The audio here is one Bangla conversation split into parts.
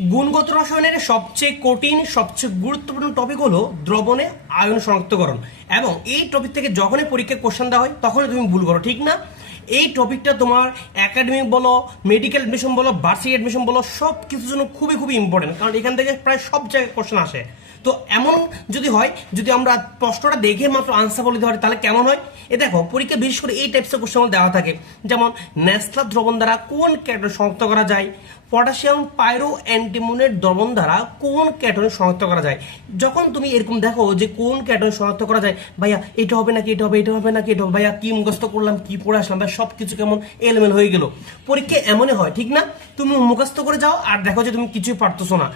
গুণগত রসায়নের সবচেয়ে কঠিন, সবচেয়ে গুরুত্বপূর্ণ টপিক হলো দ্রবণে আয়ন শনাক্তকরণ। এবং এই টপিক থেকে যখনই পরীক্ষায় কোশ্চেন দেওয়া হয়, তখনই তুমি ভুল করো, ঠিক না? এই টপিকটা তোমার একাডেমিক বলো মেডিকেল অ্যাডমিশন বলো বার্ষিক অ্যাডমিশন বলো সব কিছুর জন্য খুবই খুবই ইম্পর্টেন্ট কারণ এখান থেকে প্রায় সব জায়গায় কোশ্চেন আসে। তো এমন যদি হয়, যদি আমরা প্রশ্নটা দেখে মাত্র আনসার বলে দিতে পারি তাহলে কেমন হয়? এ দেখো পরীক্ষা বিশেষ করে এই টাইপসের কোশ্চেন দেওয়া থাকে। যেমন, ন্যাসলা দ্রবণ দ্বারা কোন ক্যাটন শনাক্ত করা যায়? পটাশিয়াম, পাইরো, অ্যান্টিমোনের দ্রবণ দ্বারা কোন ক্যাটন শনাক্ত করা যায়? যখন তুমি এরকম দেখো যে কোন ক্যাটন শনাক্ত করা যায়, ভাইয়া, এটা হবে নাকি, এটা হবে এটা হবে নাকি, এটা হবে, ভাইয়া, কি মুখস্থ করলাম, কি পড়ে আসলাম ভাই সব কিছু কেমন এলমেল হয়ে গেল। পরীক্ষা এমনই হয়, ঠিক না? তুমি মুখস্থ করে যাও আর দেখো যে তুমি কিছুই পারতেছো না।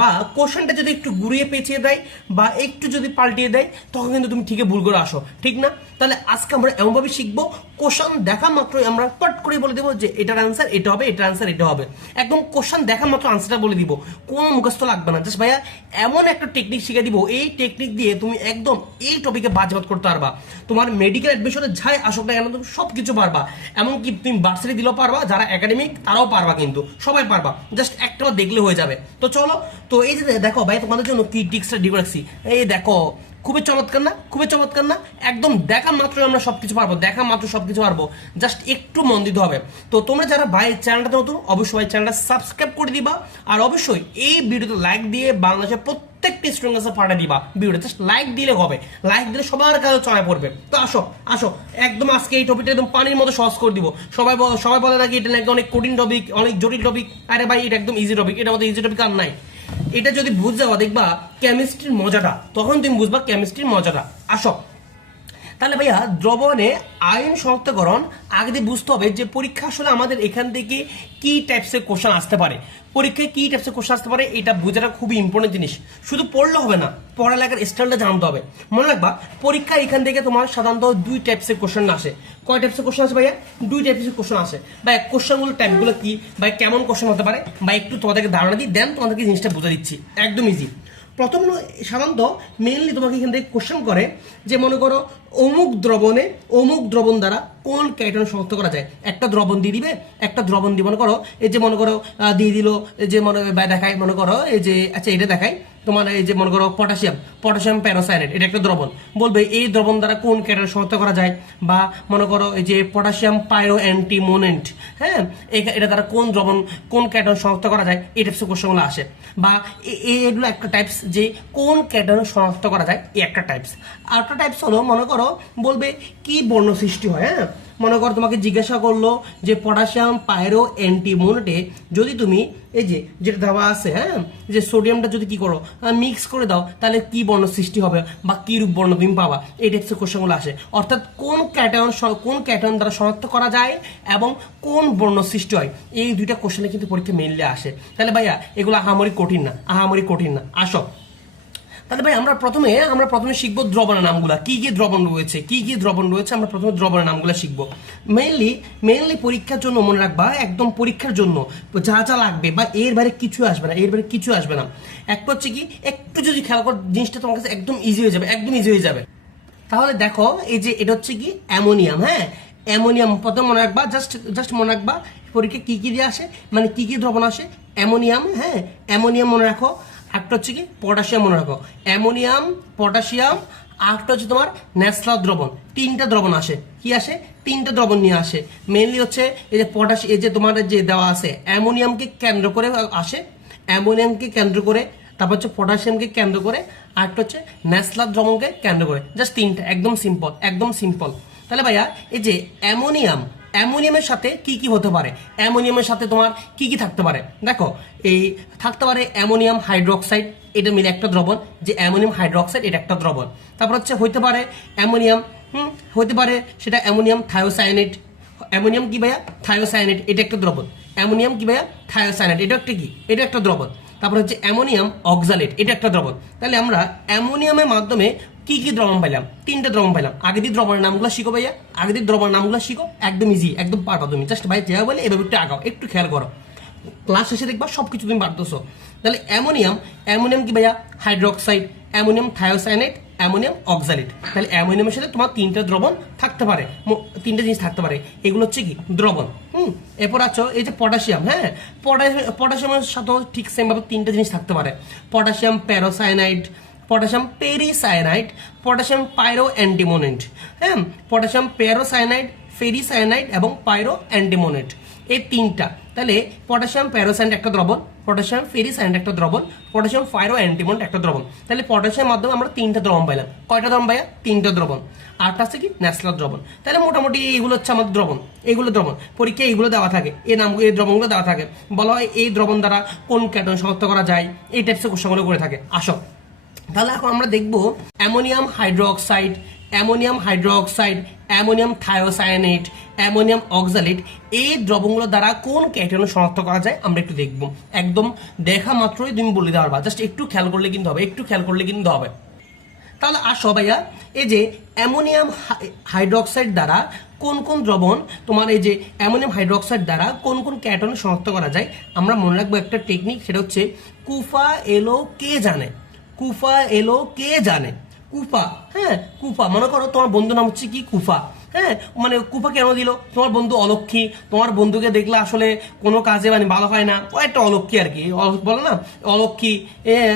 বা কোশ্চেনটা যদি একটু ঘুরিয়ে পেঁচিয়ে দেয় বা একটু যদি পাল্টিয়ে দেয়, তখন কিন্তু তুমি ঠিকই ভুল করে আসো, ঠিক না? তাহলে আজকে আমরা এমনভাবে শিখব, কোশ্চেন দেখা মাত্রই আমরা পট করে বলে দেবো যে এটার আনসার এটা হবে, এটার আনসার এটা হবে। একদম কোশ্চেন দেখা মাত্র আনসারটা বলে দিব। কোনো মুখস্থ লাগবে না। জাস্ট ভাইয়া, এমন একটা টেকনিক শিখে দিব। এই টেকনিক দিয়ে তুমি একদম এই টপিকে বাজবাদ করতে পারবা। তোমার মেডিকেল অ্যাডমিশনে যাই আসুক না কেন, তুমি সব কিছু পারবা। এমনকি তুমি বার্সারি দিলেও পারবা, যারা একাডেমিক তারাও পারবা কিন্তু। সবাই পারবা। জাস্ট একটা দেখলে হয়ে যাবে। তো চলো, তো এই যে দেখো ভাই তোমাদের জন্য কি টিক্সটা ডিপ রাখছি। এই দেখো খুবই চমৎকার না? খুবই চমৎকার না? একদম দেখা মাত্র আমরা সবকিছু পারব, দেখা মাত্র সবকিছু পারব। জাস্ট একটু মন দিতে হবে। তো তোমরা যারা ভাই চ্যানেলটা নতুন, অবশ্যই ভাই চ্যানেলটা সাবস্ক্রাইব করে দিবা আর অবশ্যই এই ভিডিওতে লাইক দিয়ে বাংলাদেশের প্রত্যেকটি স্টুডেন্ট কাছে পাঠিয়ে দিবা ভিডিওটা। জাস্ট লাইক দিলে হবে। লাইক দিলে সবার কাছে চড়া পড়বে। তো আসো আসো। একদম আজকে এই টপিকটা একদম পানির মতো সহজ করে দিব। সবাই সবাই বলে নাকি এটা নাকি অনেক কঠিন টপিক অনেক জটিল টপিক আরে ভাই, এটা একদম ইজি টপিক এটা মতো ইজি টপিক আর নাই। এটা যদি বুঝ যাওয়া দেখবা কেমিস্ট্রির মজাটা তখন তুমি বুঝবা কেমিস্ট্রির মজাটা। আসো। তাহলে ভাইয়া, দ্রবণে আয়ন শনাক্তকরণ, আগে বুঝতে হবে যে পরীক্ষা আসলে আমাদের এখান থেকে কি টাইপসের কোশ্চেন আসতে পারে। পরীক্ষায় কি টাইপসের কোশ্চেন আসতে পারে, এটা বোঝাটা খুবই ইম্পর্টেন্ট জিনিস। শুধু পড়লে হবে না, পড়ালেখার স্টাইলটা জানতে হবে। মনে রাখবা পরীক্ষা এখান থেকে তোমার সাধারণত দুই টাইপসের কোশ্চেন আসে। কয় টাইপসের কোশ্চেন আসে ভাইয়া? দুই টাইপসের কোশ্চেন আসে। বা কোশ্চেনগুলো টাইপগুলো কি, বা কেমন কোশ্চেন হতে পারে, বা একটু তোমাদেরকে ধারণা দিই দেন তোমাদেরকে জিনিসটা বুঝে দিচ্ছি। একদম ইজি প্রথম হলো, সাধারণত মেইনলি তোমাকে এখান থেকে কোশ্চেন করে যে, মনে করো অমুক দ্রবণে, অমুক দ্রবণ দ্বারা কোন ক্যাটন শনাক্ত করা যায়? একটা দ্রবণ দিয়ে দিবে, একটা দ্রবণ দিয়ে, মনে করো, এই যে মনে করো দিয়ে দিল, এই যে মনে দেখায় মনে করো, এই যে আচ্ছা এটা দেখায় তোমার এই যে মনে করো পটাশিয়াম পটাশিয়াম প্যারোসাইনেট এটা একটা দ্রবণ। বলবে এই দ্রবণ দ্বারা কোন ক্যাটন শনাক্ত করা যায়? বা মনে করো, এই যে পটাশিয়াম পাইরো অ্যান্টিমোনেন্ট হ্যাঁ এটা দ্বারা কোন দ্রবণ, কোন ক্যাটন শনাক্ত করা যায়? এই টাইপসের কোশ্চেনগুলো আসে। বা এগুলো একটা টাইপস যে কোন ক্যাটন শনাক্ত করা যায়? এই একটা টাইপস আর একটা টাইপস হলো, মনে করো বলবে, কি বর্ণ সৃষ্টি হয় হ্যাঁ? মনে করো তোমাকে জিজ্ঞাসা করল যে পটাশিয়াম, পাইরো, অ্যান্টিমোনেটে যদি তুমি এই যে যেটা দেওয়া আছে হ্যাঁ যে সোডিয়ামটা যদি কি করো মিক্স করে দাও, তাহলে কি বর্ণ সৃষ্টি হবে বা কি রূপ বর্ণ তুমি পাবা? এই টাইপসের কোশ্চেনগুলো আসে। অর্থাৎ কোন ক্যাটায়ন কোন ক্যাটন দ্বারা শনাক্ত করা যায় এবং কোন বর্ণ সৃষ্টি হয়? এই দুইটা কোশ্চেনে কিন্তু পরীক্ষা মেনলে আসে। তাহলে ভাইয়া, এগুলো আহামরি কঠিন না, আহামরি কঠিন না। আসো। তাহলে ভাই, আমরা প্রথমে আমরা প্রথমে শিখব দ্রবণের নামগুলা। কি কি দ্রবণ রয়েছে? কি কি দ্রবণ রয়েছে? আমরা প্রথমে দ্রবণের নামগুলো শিখব। মেইনলি মেইনলি পরীক্ষার জন্য মনে রাখবা, একদম পরীক্ষার জন্য। যা যা লাগবে, বা এর বাইরে কিছু আসবে না, এর বাইরে কিছু আসবে না। একটা হচ্ছে কি, একটু যদি খেয়াল কর, জিনিসটা তোমার কাছে একদম ইজি হয়ে যাবে, একদম ইজি হয়ে যাবে। তাহলে দেখো, এই যে এটা হচ্ছে কি, অ্যামোনিয়াম হ্যাঁ? অ্যামোনিয়াম, প্রথম মনে রাখবা জাস্ট জাস্ট মনে রাখবা পরীক্ষা কি কি দিয়ে আসে মানে কি কি দ্রবণ আসে? অ্যামোনিয়াম হ্যাঁ? অ্যামোনিয়াম মনে রাখো। একটা হচ্ছে কি পটাশিয়াম মনে রাখো। অ্যামোনিয়াম, পটাশিয়াম আরেকটা হচ্ছে তোমার ন্যাসলা দ্রবণ। তিনটা দ্রবণ আসে। কি আসে? তিনটা দ্রবণ নিয়ে আসে। মেনলি হচ্ছে এই যে পটাশ এই যে তোমার যে দেওয়া আছে, অ্যামোনিয়ামকে কেন্দ্র করে আসে। অ্যামোনিয়ামকে কেন্দ্র করে, তারপর হচ্ছে পটাশিয়ামকে কেন্দ্র করে, আর একটা হচ্ছে ন্যাসলা দ্রবণকে কেন্দ্র করে। জাস্ট তিনটা। একদম সিম্পল একদম সিম্পল তাহলে ভাইয়া, এই যে অ্যামোনিয়াম অ্যামোনিয়ামের সাথে কি কি হতে পারে? অ্যামোনিয়ামের সাথে তোমার কি কি থাকতে পারে? দেখো, এই থাকতে পারে অ্যামোনিয়াম হাইড্রোক্সাইড, এটা মিলে একটা দ্রবণ, যে অ্যামোনিয়াম হাইড্রোক্সাইড, এটা একটা দ্রবণ। তারপর হচ্ছে হইতে পারে অ্যামোনিয়াম, হুম, হইতে পারে সেটা অ্যামোনিয়াম থায়োসায়ানেট অ্যামোনিয়াম কি ভাইয়া? থায়োসায়ানেট এটা একটা দ্রবণ। অ্যামোনিয়াম কি ভাইয়া? থায়োসায়ানেট এটা একটা কি? এটা একটা দ্রবণ। তারপর হচ্ছে অ্যামোনিয়াম অক্সালেট, এটা একটা দ্রবণ। তাহলে আমরা অ্যামোনিয়ামের মাধ্যমে কি কি দ্রবণ পাইলাম? তিনটা দ্রবণ পাইলাম। আগে দিয়ে দ্রবণের নামগুলো শিখো ভাইয়া, আগে দিয়ে দ্রবণের নামগুলো শিখো, একদম ইজি একদম পারবা তুমি। জাস্ট ভাই যা বলে এভাবে একটু আগাও, একটু খেয়াল করো। ক্লাস শেষে দেখবা সব কিছু তুমি পারতেছো তাহলে অ্যামোনিয়াম অ্যামোনিয়াম কি ভাইয়া? Hydroxide, ammonium thiocyanate ammonium oxalate তাহলে অ্যামোনিয়ামের সাথে তোমার তিনটা দ্রবণ থাকতে পারে তিনটা জিনিস থাকতে পারে। এগুলো হচ্ছে কি? দ্রবণ। হুম? এরপর আছো, এই যে পটাশিয়াম হ্যাঁ? পটাশিয়াম পটাশিয়ামের সাথেও ঠিক সেমভাবে তিনটে জিনিস থাকতে পারে। Potassium ferrocyanide potassium ferricyanide, potassium pyro antimonate হ্যাঁ? পটাশিয়াম প্যারোসায়ানাইড ফেরিসায়ানাইড এবং পাইরো অ্যান্টিমোনেন্ট এই তিনটা। তাহলে পটাশিয়াম প্যারোসায়ানাইড একটা দ্রবণ, পটাশিয়াম ফেরিসায়ানাইড একটা দ্রবণ, পটাশিয়াম ফাইরো অ্যান্টিমোনেন্ট একটা দ্রবণ। তাহলে পটাশিয়ামের মাধ্যমে আমরা তিনটা দ্রবণ পাইলাম। কয়টা দ্রবণ পাইয়া তিনটা দ্রবণ। আরটা আছে কি? ন্যাশনাল দ্রবণ। তাহলে মোটামুটি এইগুলো হচ্ছে আমাদের দ্রবণ। এইগুলো দ্রবণ। পরীক্ষায় এইগুলো দেওয়া থাকে। এই নাম এই দ্রবণগুলো দেওয়া থাকে। বলা হয় এই দ্রবণ দ্বারা কোন ক্যাটন শনাক্ত করা যায়? এই টাইপসের কোশ্চেনগুলো করে থাকে। আসো। তাহলে এখন আমরা দেখব ammonium hydroxide ammonium hydroxide, ammonium thiocyanate ammonium oxalate এই দ্রবণগুলো দ্বারা কোন ক্যাটায়ন শনাক্ত করা যায় আমরা একটু দেখব। একদম দেখা মাত্রই তুমি বলে দেওয়ার বা জাস্ট একটু খেয়াল করলে কিন্তু হবে, একটু খেয়াল করলে কিন্তু হবে। তাহলে আসো ভাইয়া, এই যে অ্যামোনিয়াম হাইড্রোক্সাইড দ্বারা কোন কোন দ্রবণ, তোমার এই যে অ্যামোনিয়াম হাইড্রোক্সাইড দ্বারা কোন কোন ক্যাটন শনাক্ত করা যায়, আমরা মনে রাখব একটা টেকনিক সেটা হচ্ছে কুফা এলো কে জানে? কুফা এলো, কে জানে? কুফা হ্যাঁ কুফা। মনে করো তোমার বন্ধু নাম হচ্ছে কি? কুফা হ্যাঁ? মানে কুফা কেন দিল? তোমার বন্ধু অলক্ষী, তোমার বন্ধুকে দেখলে আসলে কোনো কাজে মানে ভালো হয় না। ও একটা অলক্ষী আর কি বলে না? অলক্ষী।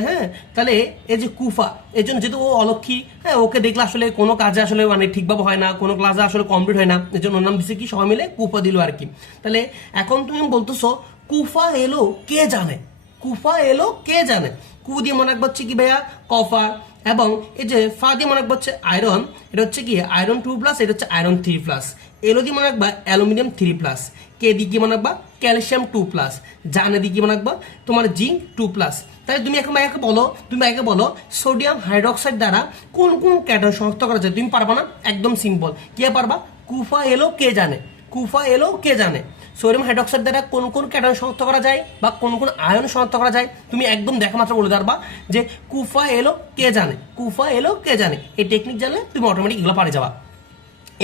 হ্যাঁ তাহলে এই যে কুফা এই জন্য যেহেতু ও অলক্ষী হ্যাঁ ওকে দেখলে আসলে কোনো কাজে আসলে মানে ঠিকভাবে হয় না, কোনো ক্লাসে আসলে কমপ্লিট হয় না। এই জন্য ওর নাম দিচ্ছে কি? সবাই মিলে কুফা দিল আর কি। তাহলে এখন তুমি বলতেছো, কুফা এলো, কে জানে? কুফা এলো, কে জানে? কু দিয়ে মনে রাখব হচ্ছে কি ভাইয়া? কফার এবং এই যে ফা দিয়ে মনে রাখব হচ্ছে আয়রন এটা হচ্ছে কি? আয়রন টু প্লাস এটা হচ্ছে আয়রন থ্রি প্লাস এলো দিয়ে মনে রাখবা অ্যালুমিনিয়াম থ্রি প্লাস কে দিয়ে কি মনে রাখবা? ক্যালসিয়াম টু প্লাস জানে দিয়ে কি মনে রাখবা? তোমার জিঙ্ক টু প্লাস তাহলে তুমি এখন ভাইয়াকে বলো, তুমি ভাইয়াকে বলো সোডিয়াম হাইড্রোক্সাইড দ্বারা কোন কোন ক্যাটন শনাক্ত করা যায়? তুমি পারবা না? একদম সিম্পল কে পারবা? কুফা এলো কে জানে। কুফা এলো কে জানে? সোডিয়াম হাইড্রোক্সাইড দ্বারা কোন কোন ক্যাটন শনাক্ত করা যায় বা কোন কোন আয়ন শনাক্ত করা যায়? তুমি একদম দেখা মাত্র বলে পারবা যে কুফা এলো কে জানে? কুফা এলো কে জানে? এই টেকনিক জানলে তুমি অটোমেটিক এগুলো পারে যাবা।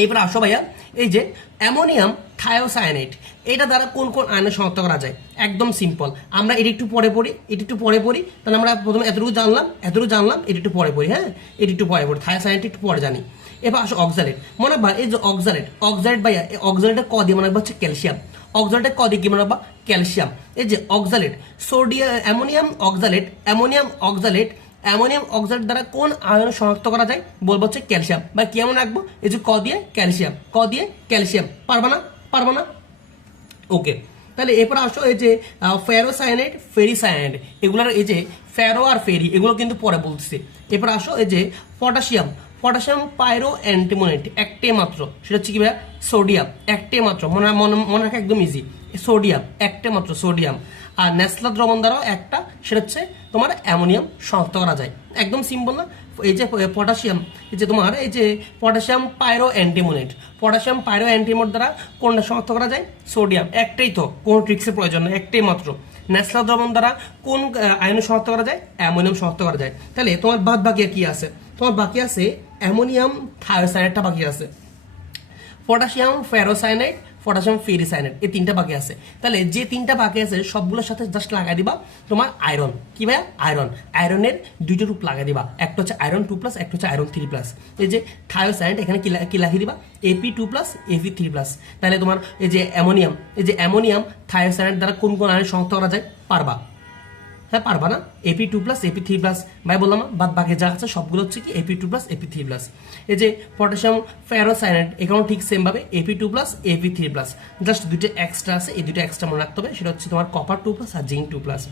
এইবার আসো ভাইয়া, এই যে অ্যামোনিয়াম থায়োসায়ানেট, এটা দ্বারা কোন কোন আয়ন শনাক্ত করা যায়? একদম সিম্পল আমরা এটি একটু পরে পড়ি, এটি একটু পরে পড়ি, তাহলে আমরা প্রথমে এতটুকু জানলাম এতটুকু জানলাম, এটি একটু পরে পড়ি হ্যাঁ? এটি একটু পরে পড়ি, থায়োসায়ানেট একটু পরে জানি। এবার আসো অক্সালেট মনে হয় এই যে অক্সালেট অক্সালেট ভাইয়া, এই অক্সালেটের ক দিয়ে মনে হচ্ছে ক্যালসিয়াম অক্সালেটের ক দিয়ে কি মনে ক্যালসিয়াম। এই যে oxalate sodium, ammonium oxalate ammonium oxalate ammonium oxide দ্বারা কোন আয়ন শনাক্ত করা যায়? বলব হচ্ছে ক্যালসিয়াম। বা কেমন রাখব? এই যে ক দিয়ে ক্যালসিয়াম, ক দিয়ে ক্যালসিয়াম। পারবা না? পারবা না? ওকে। তাহলে এরপর আসো এই যে ফেরোসায়ানাইড, ফেরিসায়ানাইড। এগুলোর এই যে ফেরো আর ফেরি, এগুলো কিন্তু পরে বলতেছে। এরপর আসো এই যে পটাশিয়াম। পটাশিয়াম, পাইরো অ্যান্টিমোনেট একটে মাত্র। সেটা হচ্ছে কি ভাইয়া? সোডিয়াম একটে মাত্র। মনে মনে রাখা একদম ইজি সোডিয়াম একটে মাত্র সোডিয়াম। আর ন্যাসলা দ্রবণ দ্বারাও একটা, সেটা হচ্ছে তোমার অ্যামোনিয়াম শনাক্ত করা যায়। একদম সিম্পল না। এই যে পটাশিয়াম, এই যে তোমার, এই যে পটাশিয়াম, পাইরো অ্যান্টিমোনেট পটাশিয়াম, পাইরো অ্যান্টিমোট দ্বারা কোনটা শনাক্ত করা যায়? সোডিয়াম। একটাই তো, কোনো ট্রিক্সের প্রয়োজন নেই একটাই মাত্র। ন্যাসলা দ্রবণ দ্বারা কোন আয়ন শনাক্ত করা যায়? অ্যামোনিয়াম শনাক্ত করা যায়। তাহলে তোমার বাদ বাকি কি আছে? তোমার বাকি আছে অ্যামোনিয়াম থায়োসাইনাইডটা বাকি আছে। পটাশিয়াম, ফেরোসাইনাইড, পটাশিয়াম, ফেরিসাইনাইড, এই তিনটা বাকি আছে। তাহলে যে তিনটা বাকি আছে, সবগুলোর সাথে জাস্ট লাগাই দিবা তোমার আয়রন কি ভাইয়া? আয়রন আয়রনের দুইটা রূপ লাগাই দিবা। একটা হচ্ছে আয়রন টু প্লাস একটা হচ্ছে আয়রন থ্রি প্লাস এই যে থায়োসাইনাইড, এখানে কি লাগিয়ে দিবা? AP two plus AP three plus তাহলে তোমার এই যে অ্যামোনিয়াম, এই যে অ্যামোনিয়াম, থায়োসাইনাইড দ্বারা কোন কোন আয়রন শনাক্ত করা যায়? পারবা। হ্যাঁ পারবা না? AP two plus AP three plus ভাই বললাম, বাদ বাকি যা আছে সবগুলো হচ্ছে কি AP two plus AP three plus এই যে পটাশিয়াম ফেরোসাইনাইড এখানেও ঠিক সেম ভাবে AP two plus AP three plus just দুটো এক্সট্রা আছে, এই দুটো এক্সট্রা মনে রাখতে হবে, সেটা হচ্ছে তোমার কপার টু প্লাস আর zinc two plus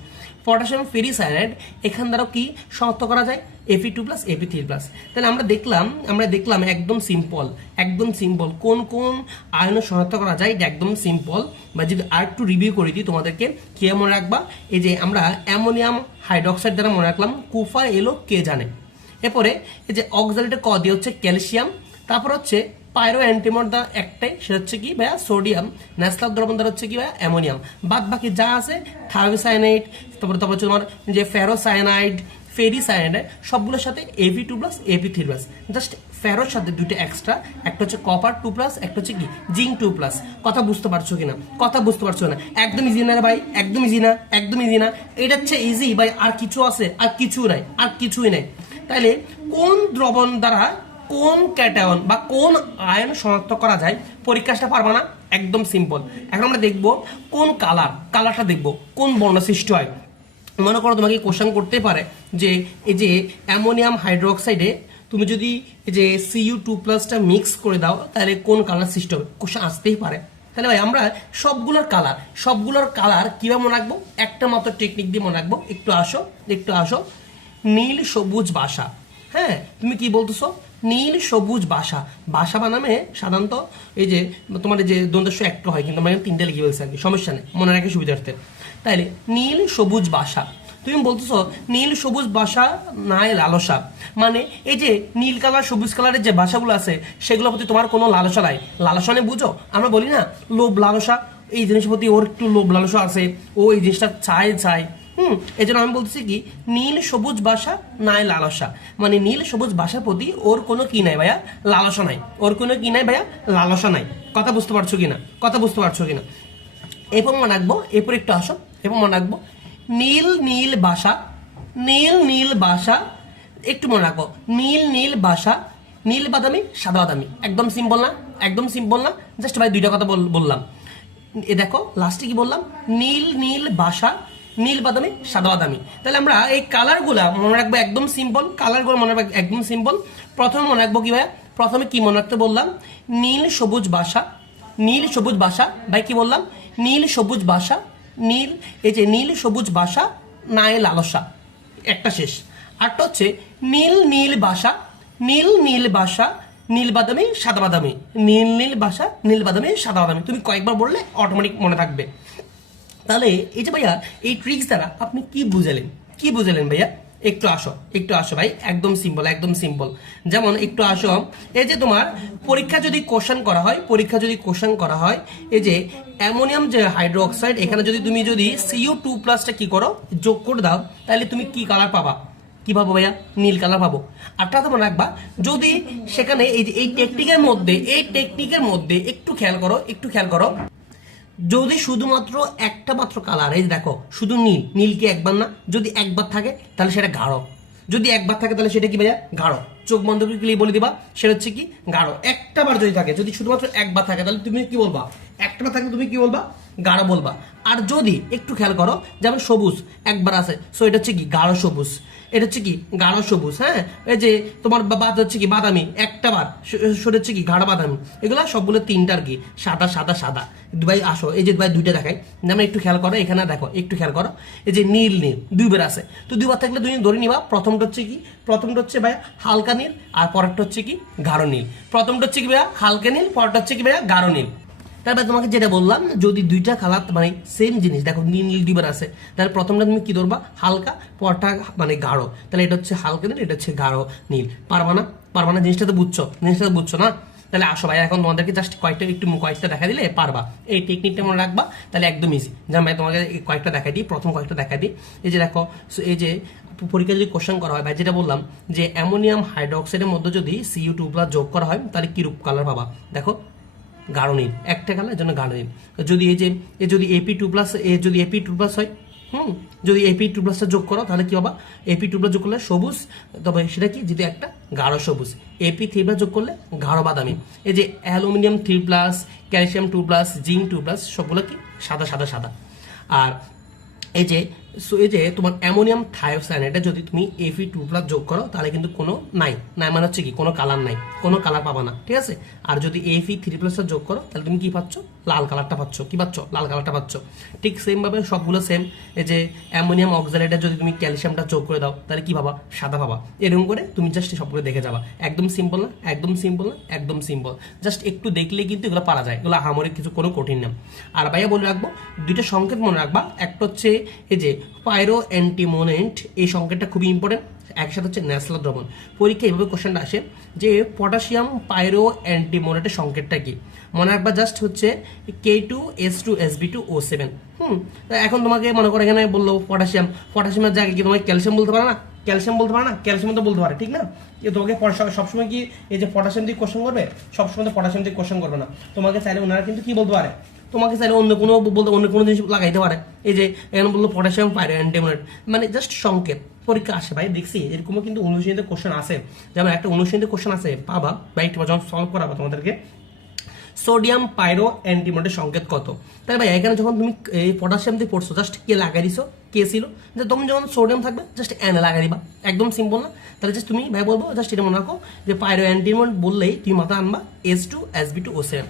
potassium ferricyanide এখান দ্বারাও কি শনাক্ত করা যায়? AP two plus AP three plus তাহলে আমরা দেখলাম আমরা দেখলাম একদম সিম্পল একদম সিম্পল কোন কোন আয়ন শনাক্ত করা যায়? এটা একদম সিম্পল বা যদি আর একটু রিভিউ করে দিই তোমাদেরকে কে মনে রাখবা, এই যে আমরা অ্যামোনিয়াম হাইড্রোক্সাইড দ্বারা মনে রাখলাম, কুফা এলো, কে জানে। এরপরে এই যে অক্সালেটে ক দিয়ে হচ্ছে ক্যালসিয়াম, তারপর হচ্ছে পাইরো অ্যান্টিমোড দ্বারা একটাই, সেটা হচ্ছে কি ভাইয়া? সোডিয়াম ন্যাসলার দ্রবণ দ্বারা হচ্ছে কি ভাইয়া? অ্যামোনিয়াম। বাদ বাকি যা আছে থায়োসায়ানাইড তারপর তারপর হচ্ছে তোমার যে ফেরোসায়ানাইড, ফেরিসায়ানাইড, সবগুলোর সাথে AV two plus AP three plus just ফেরোর সাথে দুটো এক্সট্রা একটা হচ্ছে কপার টু প্লাস একটা হচ্ছে কি? জিঙ্ক টু প্লাস কথা বুঝতে পারছ কিনা? কথা বুঝতে পারছ না? একদম ইজি না ভাই, একদম ইজি না, একদম ইজি না। এটা হচ্ছে ইজি ভাই, আর কিছু আছে, আর কিছু নাই, আর কিছুই নাই। তাহলে কোন দ্রবণ দ্বারা কোন ক্যাটায়ন বা কোন আয়ন শনাক্ত করা যায়? পরীক্ষাটা পারবা না? একদম সিম্পল এখন আমরা দেখব কোন কালার কালারটা দেখব, কোন বর্ণ সৃষ্টি হয়? মনে করো তোমাকে কোশ্চেন করতে পারে যে, এই যে অ্যামোনিয়াম হাইড্রোক্সাইডে তুমি যদি যে সিইউ টু প্লাসটা মিক্স করে দাও, তাহলে কোন কালার সৃষ্টি হবে? কোশ্চেন আসতেই পারে। তাহলে ভাই, আমরা সবগুলোর কালার সবগুলোর কালার কীভাবে মনে রাখব? একটা মাত্র টেকনিক দিয়ে মনে রাখব। একটু আসো একটু আসো। নীল সবুজ বাসা। হ্যাঁ তুমি কি বলতেছো? নীল সবুজ বাসা। বাসা বানামে সাধারণত এই যে তোমার যে দ্বন্দ্ব একটা হয়, কিন্তু এখানে তিনটে লিখে বলছি আর কি। সমস্যা নেই। মনে রাখে সুবিধার্থে। তাইলে নীল সবুজ বাসা। তুমি বলতেছো নীল সবুজ বাসা নাই লালসা। মানে এই যে নীল কালার, সবুজ কালারের যে বাসাগুলো আছে, সেগুলোর প্রতি তোমার কোনো লালসা নাই। লালসা নেই বুঝো? আমরা বলি না, লোভ লালসা। এই জিনিসের প্রতি ওর একটু লোভ লালসা আছে। ও এই জিনিসটা চায় চায়। হুম এই জন্য আমি বলতেছি কি, নীল সবুজ বাসা নাই লালসা। মানে নীল সবুজ বাসার প্রতি ওর কোনো কি নাই ভাইয়া? লালসা নাই। ওর কোনো কি নাই ভাইয়া? লালসা নাই। কথা বুঝতে পারছ কিনা? কথা বুঝতে পারছ কিনা? এরপর মনে রাখব, এরপর একটু আসো। এরপর মনে রাখব। নীল নীল বাসা, নীল নীল বাসা, একটু মনে রাখব নীল নীল বাসা, নীল বাদামি, সাদা বাদামি, একদম সিম্পল না, একদম সিম্পল না জাস্ট ভাই দুইটা কথা বল- বললাম। এ দেখো লাস্টে কি বললাম? নীল নীল বাসা, নীল বাদামি, সাদা বাদামি। তাহলে আমরা এই কালারগুলা মনে রাখব একদম সিম্পল কালারগুলো মনে রাখব একদম সিম্পল প্রথমে মনে রাখব কি ভাই প্রথমে কি মনে রাখতে বললাম? নীল সবুজ বাসা, নীল সবুজ বাসা, ভাই কি বললাম? নীল সবুজ বাসা নীল, এই যে নীল সবুজ বাসা নাই লালসা একটা শেষ। আরটা হচ্ছে নীল নীল বাসা, নীল নীল বাসা, নীল বাদামি, সাদা বাদামি। নীল নীল বাসা, নীল বাদামি, সাদা বাদামি। তুমি কয়েকবার বললে অটোমেটিক মনে থাকবে। তাহলে এই যে ভাইয়া, এই ট্রিক্স দ্বারা আপনি কি বুঝালেন? কি বুঝালেন ভাইয়া? একটু আসো একটু আসো ভাই, একদম সিম্পল একদম সিম্পল যেমন একটু আসো, এই যে তোমার পরীক্ষা যদি কোশ্চেন করা হয়, পরীক্ষা যদি কোশ্চেন করা হয়, এই যে অ্যামোনিয়াম যে হাইড্রোক্সাইড এখানে যদি তুমি যদি সিইউ টু প্লাসটা কি করো, যোগ করে দাও, তাহলে তুমি কি কালার পাবা? কি পাবো ভাইয়া? নীল কালার পাবো। আরটা তো মনে রাখবা, যদি সেখানে এই যে এই টেকনিকের মধ্যে, এই টেকনিকের মধ্যে একটু খেয়াল করো, একটু খেয়াল করো যদি শুধুমাত্র একটা মাত্র কালার এই দেখো, শুধু নীল নীল কি একবার না? যদি একবার থাকে, তাহলে সেটা গাঢ়। যদি একবার থাকে, তাহলে সেটা কি ভাইয়া? গাঢ়। চোখ বন্ধ করে বলে দিবা, সেটা হচ্ছে কি গাঢ়। একটাবার যদি থাকে, যদি শুধুমাত্র একবার থাকে, তাহলে তুমি কি বলবা? একটা থাকে, তুমি কি বলবা? গাঢ় বলবা। আর যদি একটু খেয়াল করো, যেমন সবুজ, একবার আছে। সো এটা হচ্ছে কি? গাঢ় সবুজ। এটা হচ্ছে কি? গাঢ় সবুজ হ্যাঁ? এই যে তোমার বাদ হচ্ছে কি? বাদামি। একটা বার। সেটা হচ্ছে কি? গাঢ় বাদামি। এগুলো সবগুলো তিনটার কি? সাদা সাদা সাদা। ভাই আসো। এই যে ভাই দুইটা দেখাই। যেমন একটু খেয়াল করো, এখানে দেখো, একটু খেয়াল করো। এই যে নীল নীল, দুইবার আছে। তো দুইবার থাকলে তুমি ধরে নিবা। প্রথমটা হচ্ছে কি? প্রথমটা হচ্ছে ভাইয়া হালকা নীল, আর পরেরটা হচ্ছে কি? গাঢ় নীল। প্রথমটা হচ্ছে কি ভাইয়া? হালকা নীল, পরেরটা হচ্ছে কি ভাইয়া? গাঢ় নীল। তারপরে তোমাকে যেটা বললাম, যদি দুইটা কালার মানে সেম জিনিস, দেখো নীল নীল দুইবার আছে তাহলে প্রথমটা তুমি কি ধরবা? হালকা, পরটা মানে গাঢ়। তাহলে এটা হচ্ছে হালকা নীল, এটা হচ্ছে গাঢ় নীল। পারবা না? পারবা না, জিনিসটা তো বুঝছ, জিনিসটা তো বুঝছ না? তাহলে আসো ভাই, এখন তোমাদেরকে জাস্ট কয়েকটা, একটু কয়েকটা দেখা দিলে পারবা। এই টেকনিকটা মনে রাখবা, তাহলে একদম ইজি যেমন ভাই, তোমাকে কয়েকটা দেখাই দিই, প্রথম কয়েকটা দেখাই দিই। এই যে দেখো এই যে পরীক্ষা যদি কোশ্চেন করা হয়, ভাই, যেটা বললাম যে অ্যামোনিয়াম হাইড্রোক্সাইডের মধ্যে যদি সিইউ টু যোগ করা হয়, তাহলে কি রূপ কালার পাবা? দেখো গাঢ় নীল একটা কালার জন্য গাঢ় নীল যদি এই যে, এ যদি এপি টু প্লাস এ যদি এপি টু প্লাস হয়, হুম, যদি এপি টু প্লাসটা যোগ করো, তাহলে কি হবে? এপি টু প্লাস যোগ করলে সবুজ, তবে সেটা কি? যদি একটা গাঢ় সবুজ। এপি থ্রি প্লাস যোগ করলে গাঢ় বাদামি। এই যে aluminium three plus calcium two plus zinc two plus সবগুলো কি? সাদা সাদা সাদা। আর এই যে সো এই যে তোমার অ্যামোনিয়াম থায়োসায়ানেটে যদি তুমি এফি টু প্লাস যোগ করো, তাহলে কিন্তু কোনো নাই। নাই মানে হচ্ছে কি, কোনো কালার নাই। কোনো কালার পাবা না, ঠিক আছে? আর যদি এফি থ্রি প্লাসটা যোগ করো, তাহলে তুমি কি পাচ্ছ? লাল কালারটা পাচ্ছ। কি পাচ্ছ? লাল কালারটা পাচ্ছ। ঠিক সেম ভাবে সবগুলো সেম এই যে অ্যামোনিয়াম অক্সালেটে যদি তুমি ক্যালসিয়ামটা যোগ করে দাও, তাহলে কি পাবা? সাদা পাবা। এরকম করে তুমি জাস্ট সবগুলো দেখে যাবা। একদম সিম্পল না, একদম সিম্পল না, একদম সিম্পল জাস্ট একটু দেখলে কিন্তু এগুলো পারা যায়। এগুলো হামরে কিছু কোনো কঠিন না আর ভাইয়া বলে রাখব, দুইটা সংকেত মনে রাখবা। একটা হচ্ছে এই যে পাইরো অ্যান্টিমোনেন্ট এই সংকেতটা খুবই ইম্পর্টেন্ট একসাথে হচ্ছে ন্যাসলা দ্রবণ। পরীক্ষা এইভাবে কোশ্চেনটা আসে যে পটাশিয়াম পাইরো অ্যান্টিমোনেটের সংকেতটা কি? মনে রাখবা জাস্ট হচ্ছে K two S two S B two O seven hmm এখন তোমাকে মনে করো এখানে বলল পটাশিয়াম। পটাশিয়ামের জায়গায় কি তোমাকে ক্যালসিয়াম বলতে পারে না? ক্যালসিয়াম বলতে পারে না? ক্যালসিয়াম তো বলতে পারে, ঠিক না? যে তোমাকে সবসময় কি এই যে পটাশিয়াম দিয়ে কোশ্চেন করবে? সবসময় তো পটাশিয়াম দিয়ে কোশ্চেন করবে না। তোমাকে চাইলে ওনারা কিন্তু কি বলতে পারে? তোমাকে চাইলে অন্য কোনো বলতে অন্য কোনো জিনিস লাগাইতে পারে। এই যে এখানে বলল পটাশিয়াম পাইরো অ্যান্টিমোনেট মানে জাস্ট সংকেত পরীক্ষা আসে ভাই, দেখছি। এরকমও কিন্তু অনুশীলনীতে কোশ্চেন আছে যেমন একটা অনুশীলনীতে কোশ্চেন আছে পাবা বা একটু যখন সলভ করাবা তোমাদেরকে। সোডিয়াম পাইরো অ্যান্টিমোনের সংকেত কত? তাহলে ভাই, এখানে যখন তুমি এই পটাশিয়াম দিয়ে পড়ছো জাস্ট কে লাগাই দিছো কে ছিল, যে তখন যখন সোডিয়াম থাকবে জাস্ট এন লাগাই দিবা। একদম সিম্পল না? তাহলে জাস্ট তুমি ভাই বলব জাস্ট এটা মনে রাখো, যে পাইরো অ্যান্টিমোন বললেই তুমি মাথা আনবা S two S B two O seven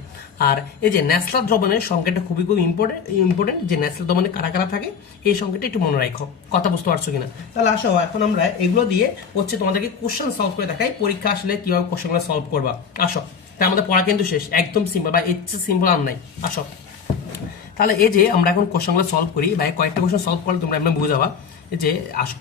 আর এই যে ন্যাসলার দ্রবণের সংকেতটা খুবই খুব ইম্পর্টেন্ট ইম্পর্টেন্ট যে ন্যাসলার দ্রবণে কারা কারা থাকে, এই সংকেতটা একটু মনে রাখো, কথা বুঝতে পারছ কিনা? তাহলে আসো, এখন আমরা এগুলো দিয়ে হচ্ছে তোমাদেরকে কোশ্চেন সলভ করে দেখাই, পরীক্ষা আসলে কীভাবে কোশ্চেনগুলো সলভ করবা। আসো। তা আমাদের পড়া কিন্তু শেষ, একদম সিম্পল বা এর সিম্পল আর নাই। আসো। তাহলে এই যে আমরা এখন কোশ্চেনগুলো সলভ করি বা কয়েকটা কোশ্চেন সলভ করলে তোমরা এমনি বুঝে যাবা। এই যে, আসো।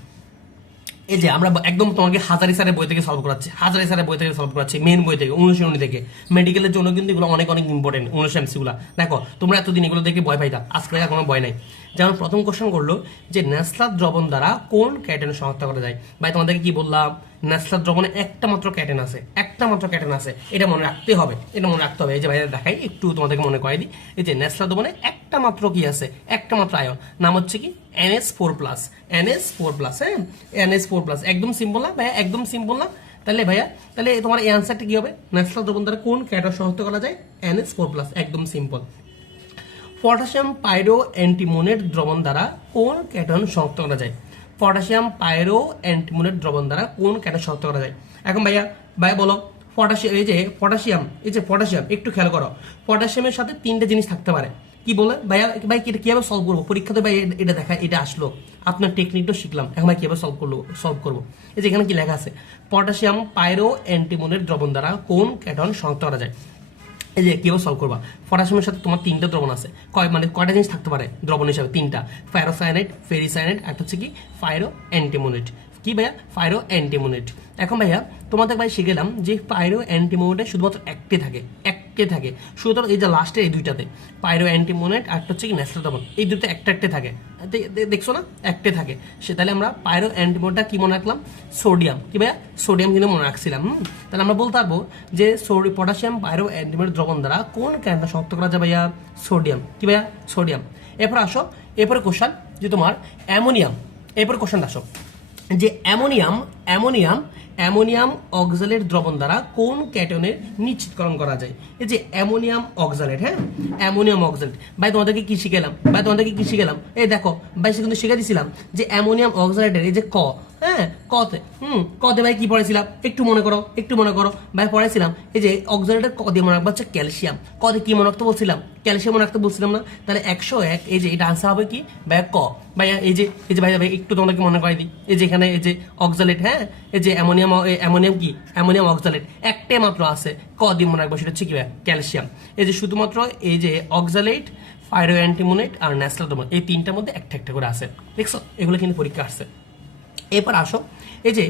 এই যে আমরা একদম তোমাকে হাজারি স্যারের বই থেকে সলভ করাচ্ছি, হাজারি স্যারের বই থেকে সলভ করাচ্ছি মেন বই থেকে অনুশীলনী থেকে। মেডিকেলের জন্য কিন্তু এগুলো অনেক অনেক ইম্পর্টেন্ট অনুশীলনগুলো দেখো, তোমরা এতদিন এগুলো দেখে ভয় পাইতা, আজকে কোনো ভয় নাই। যেমন প্রথম কোশ্চেন করল যে ন্যাসলার দ্রবণ দ্বারা কোন ক্যাটেন শনাক্ত করা যায়? ভাই, তোমাদেরকে কি বললাম? ন্যাসলার দ্রবণে একটা মাত্র ক্যাটেন আছে, একটা মাত্র ক্যাটেন আছে। এটা মনে রাখতে হবে, এটা মনে রাখতে হবে। এই যে ভাই দেখাই, একটু তোমাদেরকে মনে করাই দিই। এই যে ন্যাসলার দ্রবণে একটা মাত্র কি আছে? একটা মাত্র আয়ন। নাম হচ্ছে কি? NS four plus. NS four plus হ্যাঁ? NS four plus. একদম সিম্পল না ভাইয়া? একদম সিম্পল না? তাহলে ভাইয়া, তাহলে তোমার এই অ্যান্সারটা কি হবে? ন্যাসলার দ্রবণ দ্বারা কোন ক্যাটার শনাক্ত করা যায়? NS four plus. একদম সিম্পল পটাশিয়াম পাইরো অ্যান্টিমোনেট দ্রবণ দ্বারা কোন ক্যাটন শনাক্ত করা যায়? পটাশিয়াম পাইরো অ্যান্টিমোনেট দ্রবণ দ্বারা কোন ক্যাটন শনাক্ত করা যায়? এখন ভাইয়া ভাইয়া বলো পটাশিয়াম এই যে পটাশিয়াম, এই যে পটাশিয়াম, একটু খেয়াল করো। পটাশিয়ামের সাথে তিনটে জিনিস থাকতে পারে। কি বলে? ভাইয়া, ভাই এটা কীভাবে সলভ করব? পরীক্ষাতে ভাই এটা দেখা এটা আসলো। আপনার টেকনিকটা শিখলাম। এখন ভাই কীভাবে সলভ করল সলভ করব? এই যে এখানে কি লেখা আছে? পটাশিয়াম পাইরো অ্যান্টিমোনের দ্রবণ দ্বারা কোন ক্যাটন শনাক্ত করা যায়? এই যে কেউ সলভ করবা? পটাশিয়ামের সাথে তোমার তিনটা দ্রবণ আছে। কয় মানে কয়টা জিনিস থাকতে পারে দ্রবণ হিসাবে? তিনটা। ফাইরোসায়ানাইড ফেরিসায়ানাইট একটা হচ্ছে কি? ফাইরো অ্যান্টিমোনেট কি ভাইয়া? ফাইরো অ্যান্টিমোনেট এখন ভাইয়া, তোমাদের ভাই শিখেলাম যে ফাইরো অ্যান্টিমোনেটে শুধুমাত্র একটি থাকে। একটি থাকে। শুধুমাত্র এই যে লাস্টে এই দুইটাতে পাইরো অ্যান্টিমোনেট আর হচ্ছে কি ন্যাসলা এই দুটো একটা একটা থাকে। দেখছ না? একটে থাকে। সে, তাহলে আমরা পাইরো অ্যান্টিমোনেটটা কি মনে রাখলাম? সোডিয়াম কি ভাইয়া? সোডিয়াম কিন্তু মনে রাখছিলাম? তাহলে আমরা বলতে পারব যে পটাশিয়াম পাইরো অ্যান্টিমোনেট দ্রবণ দ্বারা কোন ক্যানটা শক্ত করা যায় ভাইয়া? সোডিয়াম কি ভাইয়া? সোডিয়াম এরপর আসো, এরপরে কোশ্চান যে তোমার অ্যামোনিয়াম। এরপর কোশ্চান আসো। যে অ্যামোনিয়াম অ্যামোনিয়াম অ্যামোনিয়াম অক্সালেট দ্রবণ দ্বারা কোন ক্যাটনের নিশ্চিতকরণ করা যায়? এই যে অ্যামোনিয়াম অক্সালেট হ্যাঁ? অ্যামোনিয়াম অক্সালেট ভাই তোমাদেরকে কি শিখেলাম? ভাই তোমাদেরকে কি শিখেলাম? এই দেখো, ভাই, সে কিন্তু শিখে দিছিলাম যে অ্যামোনিয়াম অক্সালেটের এই যে ক হ্যাঁ কতে। হুম, কতে ভাই কি পড়েছিলাম? একটু মনে করো, একটু মনে করো। ভাই পড়েছিলাম, এই যে অক্সালেটের ক দিয়ে মনে রাখব হচ্ছে ক্যালসিয়াম। কতে কি মনে রাখতে বলছিলাম? ক্যালসিয়াম মনে রাখতে বলছিলাম না? তাহলে একশো এক, এই যে এটা আনসার হবে কি? ভাই ক। ভাইয়া এই যে এই যে ভাইয়া ভাই, একটু তোমাদেরকে মনে করে দিই এই যে এখানে, এই যে অক্সালেট হ্যাঁ? এই যে অ্যামোনিয়াম অ্যামোনিয়াম কি? অ্যামোনিয়াম অক্সালেট একটাই মাত্র আছে। ক দিয়ে মনে রাখব সেটা হচ্ছে কি ভাইয়া ক্যালসিয়াম। এই যে শুধুমাত্র এই যে অক্সালেট ফাইরো অ্যান্টিমোনেট আর ন্যাসলাডোমন এই তিনটার মধ্যে একটা একটা করে আছে। দেখছ? এগুলো কিন্তু পরীক্ষা আসছে। এরপর আসো। এই যে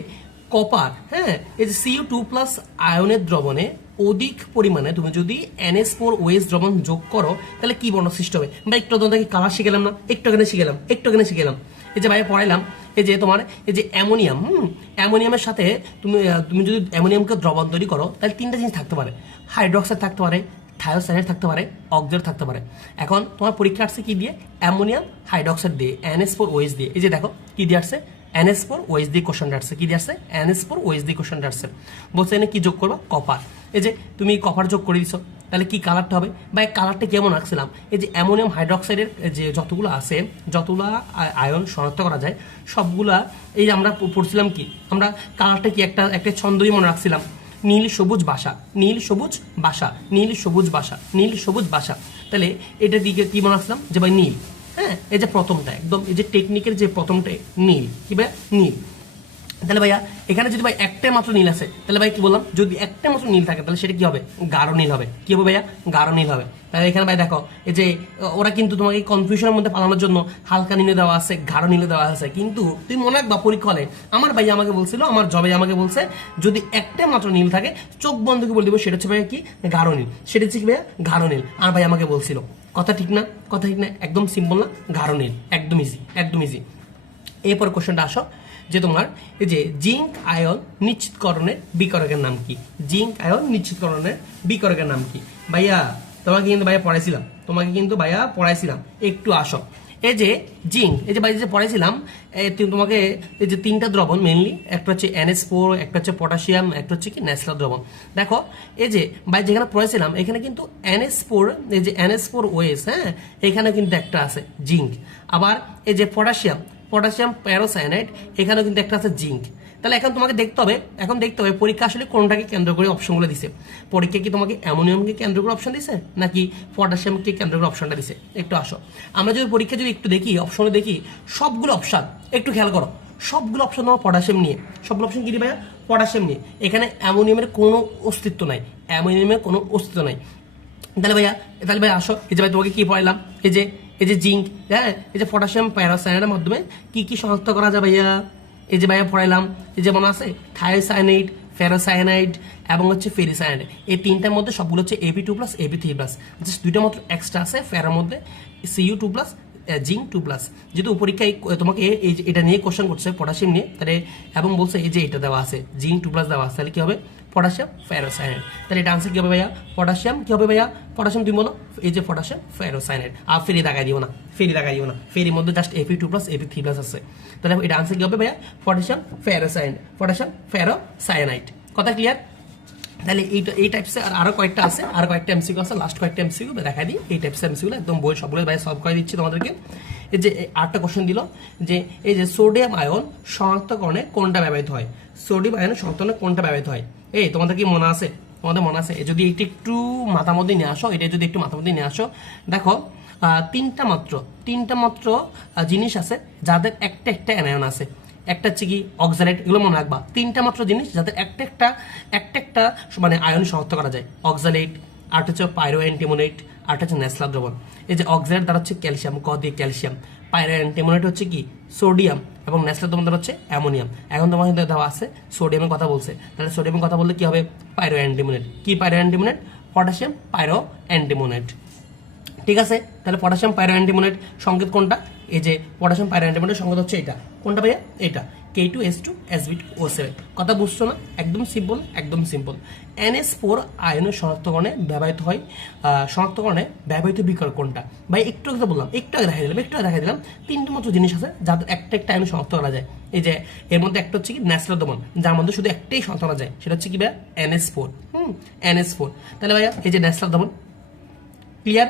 কপার হ্যাঁ? এই যে সিইউ টু প্লাস আয়নের দ্রবণে অধিক পরিমাণে তুমি যদি এনএস ফোর ওয়েস দ্রবণ যোগ করো, তাহলে কি বর্ণ সৃষ্টি হবে? বা একটু তোমাদেরকে কালার শিখেলাম না? একটু এখানে শিখেলাম, একটু এখানে শিখেলাম। এই যে ভাই পড়াইলাম, এই যে তোমার, এই যে অ্যামোনিয়াম, হুম? অ্যামোনিয়ামের সাথে তুমি তুমি যদি অ্যামোনিয়ামকে দ্রবণ তৈরি করো, তাহলে তিনটা জিনিস থাকতে পারে। হাইড্রোক্সাইড থাকতে পারে থায়োসাইনাইড থাকতে পারে, অক্সিজেন থাকতে পারে। এখন তোমার পরীক্ষা আসছে কি দিয়ে? অ্যামোনিয়াম হাইড্রোক্সাইড দিয়ে এনএস ফোর ওএস দিয়ে। এই যে দেখো, কি দিয়ে আসছে? এনএস ফোর ওএস দিয়ে কোশ্চেনটা আসছে, কি দিয়ে আসছে? এনএস ফোর ওএস দিয়ে কোশ্চেনটা আসছে। বলছে এনে কি যোগ করবা? কপার এই যে তুমি কপার যোগ করে দিছো, তাহলে কি কালারটা হবে? বা এই কালারটা কেমন রাখছিলাম? এই যে অ্যামোনিয়াম হাইড্রোক্সাইডের যে যতগুলো আছে, যতগুলো আয়ন শনাক্ত করা যায়, সবগুলা এই আমরা পড়ছিলাম কি? আমরা কালারটা কি একটা একটা ছন্দই মনে রাখছিলাম? নীল সবুজ বাসা, নীল সবুজ বাসা, নীল সবুজ বাসা, নীল সবুজ বাসা। তাহলে এটার দিকে কি মনে রাখছিলাম? যে ভাই নীল। হ্যাঁ এই যে প্রথমটা, একদম এই যে টেকনিকের যে প্রথমটা, নীল, কি ভাই নীল। তাহলে ভাইয়া, এখানে যদি ভাই একটাই মাত্র নীল আছে, তাহলে ভাই কি বললাম? যদি একটা মাত্র নীল থাকে, তাহলে সেটা কি হবে? গাঢ় নীল হবে। কি হবে ভাইয়া? গাঢ় নীল হবে। তাহলে এখানে ভাই দেখো, এই যে, ওরা কিন্তু তোমাকে কনফিউশনের মধ্যে পালানোর জন্য হালকা নীলে দেওয়া আছে, গাঢ় নীলে দেওয়া আছে। কিন্তু তুমি মনে রাখবা পরীক্ষা হলে আমার ভাই আমাকে বলছিল, আমার জবে আমাকে বলছে, যদি একটা মাত্র নীল থাকে, চোখ বন্ধ করে বলে দিব, সেটা হচ্ছে ভাইয়া কি? গাঢ় নীল। সেটা হচ্ছে কি ভাইয়া? গাঢ় নীল। আর ভাই আমাকে বলছিল। কথা ঠিক না, কথা ঠিক না, একদম সিম্পল না নীল, একদম ইজি একদম ইজি এরপর কোশ্চেনটা আসো, যে তোমার এই যে জিঙ্ক আয়ন নিশ্চিতকরণের বিকরকের নাম কি? জিঙ্ক আয়ন নিশ্চিতকরণের বিকরকের নাম কি? ভাইয়া, তোমাকে কিন্তু ভাইয়া পড়াইছিলাম, তোমাকে কিন্তু ভাইয়া পড়াইছিলাম, একটু আসো। এই যে জিঙ্ক, এই যে বাড়িতে যে পড়াইছিলাম তোমাকে, এই যে তিনটা দ্রবণ মেনলি একটা হচ্ছে এনএস ফোর একটা হচ্ছে পটাশিয়াম একটা হচ্ছে কি ন্যাসলা দ্রবণ। দেখো, এই যে বাড়ি যেখানে পড়েছিলাম এখানে কিন্তু এনএস ফোর এই যে এনএস ফোর ওয়েস হ্যাঁ এখানে কিন্তু একটা আছে জিঙ্ক। আবার এই যে পটাশিয়াম পটাশিয়াম প্যারোসায়ানাইড এখানেও কিন্তু একটা আছে জিঙ্ক। তাহলে এখন তোমাকে দেখতে হবে, এখন দেখতে হবে পরীক্ষা আসলে কোনটাকে কেন্দ্র করে অপশনগুলো দিছে। পরীক্ষা কি তোমাকে অ্যামোনিয়ামকে কেন্দ্র করে অপশন দিছে, নাকি পটাশিয়ামকে কেন্দ্র করে অপশনটা দিছে? একটু আসো। আমরা যদি পরীক্ষা যদি একটু দেখি অপশনে দেখি, সবগুলো অপশান একটু খেয়াল করো, সবগুলো অপশন তোমার পটাশিয়াম নিয়ে। সবগুলো অপশন কি ভাইয়া? পটাশিয়াম নিয়ে। এখানে অ্যামোনিয়ামের কোনো অস্তিত্ব নাই। অ্যামোনিয়ামের কোনো অস্তিত্ব নাই। তাহলে ভাইয়া, তাহলে ভাই আসো, এই যে ভাই তোমাকে কী পড়াইলাম? এই যে এই যে জিঙ্ক হ্যাঁ? এই যে পটাশিয়াম প্যারাসায়ানের মাধ্যমে কী কী শনাক্ত করা যায় ভাইয়া? এই যে ভাইয়া পড়াইলাম, এই যে মনে আছে? থায়োসায়ানাইড ফেরোসায়ানাইড এবং হচ্ছে ফেরিসায়ানাইড এই তিনটার মধ্যে সবগুলো হচ্ছে AB two plus AB three plus just দুইটা মাত্র এক্সট্রা আছে, ফেরার মধ্যে CU two plus zinc two plus যেহেতু পরীক্ষায় তোমাকে এটা নিয়ে কোশ্চেন করছে পটাশিয়াম নিয়ে, তাহলে এবং বলছে এই যে এটা দেওয়া আছে, জিঙ্ক টু প্লাস দেওয়া আছে, তাহলে কি হবে? পটাশিয়াম ফেরোসায়ানাইড তাহলে এটা আনসার কি হবে ভাইয়া? পটাশিয়াম কি হবে ভাইয়া? পটাশিয়াম তুমি বলো এই যে পটাশিয়াম ফেরোসায়ানাইড আর ফেরি দেখাই দিও না, ফেরি দেখাই দিও না। ফেরির মধ্যে just Fe two plus Fe three plus আছে। তাহলে এটা আনসার কি হবে ভাইয়া? পটাশিয়াম ফেরোসায়ানাইড পটাশিয়াম ফেরোসায়ানাইড কথা ক্লিয়ার তাহলে এই এই টাইপসে আর আরও কয়েকটা আছে, আর কয়েকটা এমসিকিউ আছে লাস্ট কয়েকটা এমসিকিউ দেখা দিই। এই টাইপসের এমসিকিউ একদম বই সবগুলো ভাই সলভ করে দিচ্ছি তোমাদেরকে। এই যে আটটা কোশ্চেন দিল, যে এই যে সোডিয়াম আয়ন শনাক্তকরণে কোনটা ব্যবহৃত হয়? সোডিয়াম আয়ন শনাক্তকরণে কোনটা ব্যবহৃত হয়? এই, তোমাদের কি মনে আছে? তোমাদের মনে আছে? যদি এটি একটু মাথার মধ্যে নিয়ে আসো, এটা যদি একটু মাথার মধ্যে নিয়ে আসো, দেখো তিনটা মাত্র তিনটা মাত্র জিনিস আছে যাদের একটা একটা অ্যানায়ন আছে। একটা হচ্ছে কি অক্সালেট এগুলো মনে রাখবা। তিনটা মাত্র জিনিস যাতে একটা একটা একটা একটা মানে আয়ন শনাক্ত করা যায়। অক্সালেট আরটা হচ্ছে পাইরো অ্যান্টিমোনেট আরটা হচ্ছে ন্যাসলা দ্রবণ। এই যে অক্সালেট দ্বারা হচ্ছে ক্যালসিয়াম, ক দিয়ে ক্যালসিয়াম। পাইরো অ্যান্টিমোনেট হচ্ছে কি? সোডিয়াম এবং ন্যাসলা তোমাদের হচ্ছে অ্যামোনিয়াম। এখন তোমার কিন্তু দেওয়া আছে সোডিয়ামের কথা বলছে। তাহলে সোডিয়ামের কথা বললে কি হবে? পাইরো অ্যান্টিমোনেট কি পাইরো অ্যান্টিমোনেট পটাশিয়াম পাইরো অ্যান্টিমোনেট ঠিক আছে? তাহলে পটাশিয়াম পাইরো অ্যান্টিমোনেট সংকেত কোনটা? এই যে পটাশিয়াম পাইরো অ্যান্টিমোনেট সংকেত হচ্ছে এটা কোনটা ভাইয়া? এটা K two S two S B two O seven কথা বুঝছ না? একদম সিম্পল একদম সিম্পল এনএস ফোর আয়নের শনাক্তকরণে ব্যবহৃত হয় শনাক্তকরণে ব্যবহৃত বিকল্প কোনটা? ভাই, একটু আগে বললাম, একটু আগে দেখা দিলাম, একটু আগে দেখা দিলাম, তিনটে মাত্র জিনিস আছে যাদের একটা একটা আয়ন শনাক্ত করা যায়। এই যে, এর মধ্যে একটা হচ্ছে কি ন্যাসলার দমন, যার মধ্যে শুধু একটাই শনাক্ত করা যায়। সেটা হচ্ছে কি ভাইয়া এনএস ফোর হুম এনএস ফোর তাহলে ভাইয়া, এই যে ন্যাসলার দমন ক্লিয়ার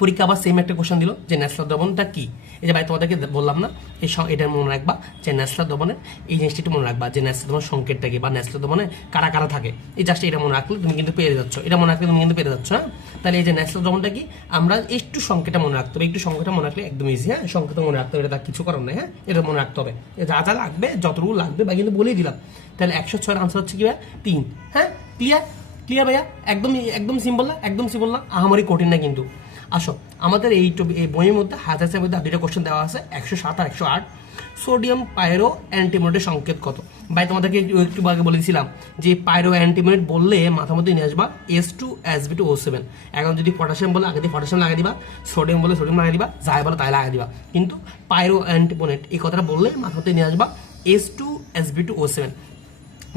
পরীক্ষা আবার সেম একটা কোশ্চেন দিল, যে ন্যাসলা দ্রবণটা কি? এই যে ভাই তোমাদেরকে বললাম না, এই এটা মনে রাখবা, যে ন্যাসলা দ্রবণের এই জিনিসটা মনে রাখবা, যে ন্যাসলা দ্রবণ সংকেতটা কি বা ন্যাসলা দ্রবণে কারা কারা থাকে? এই জাস্ট এটা মনে রাখলে তুমি কিন্তু পেরে যাচ্ছ। এটা মনে রাখলে তুমি কিন্তু পেরে যাচ্ছ হ্যাঁ? তাহলে এই যে ন্যাসলা দ্রবণটা কি? আমরা একটু সংকেতটা মনে রাখতে হবে, একটু সংকেতটা মনে রাখলে একদম ইজি হ্যাঁ? সংকেত মনে রাখতে হবে, এটা কিছু করার নেই হ্যাঁ? এটা মনে রাখতে হবে। যা যা লাগবে, যতটুকু লাগবে বা কিন্তু বলেই দিলাম। তাহলে একশো ছয়ের আনসার হচ্ছে কি ভাই তিন হ্যাঁ? ক্লিয়ার ক্লিয়ার ভাইয়া? একদম একদম সিম্পল না, একদম সিম্পল না, আহামরি কঠিন না কিন্তু। আসো, আমাদের এই এই বইয়ের মধ্যে, হাজার মধ্যে দুইটা কোশ্চেন দেওয়া আছে, একশো সাত আর একশো আট। সোডিয়াম পায়রো অ্যান্টিমোনেটের সংকেত কত? ভাই, তোমাদেরকে একটু আগে বলেছিলাম যে পায়রো অ্যান্টিমোনেট বললে মাথার মধ্যে নিয়ে আসবা S two S B two O seven এখন যদি পটাশিয়াম বলে, আগে দিয়ে পটাশিয়াম লাগিয়ে দিবা সোডিয়াম বলে সোডিয়াম লাগিয়ে দিবা যাই বলে তাই লাগিয়ে দিবা। কিন্তু পায়রো অ্যান্টিমোনেট এই কথাটা বললে মাথার মধ্যে নিয়ে আসবা S two S B two O seven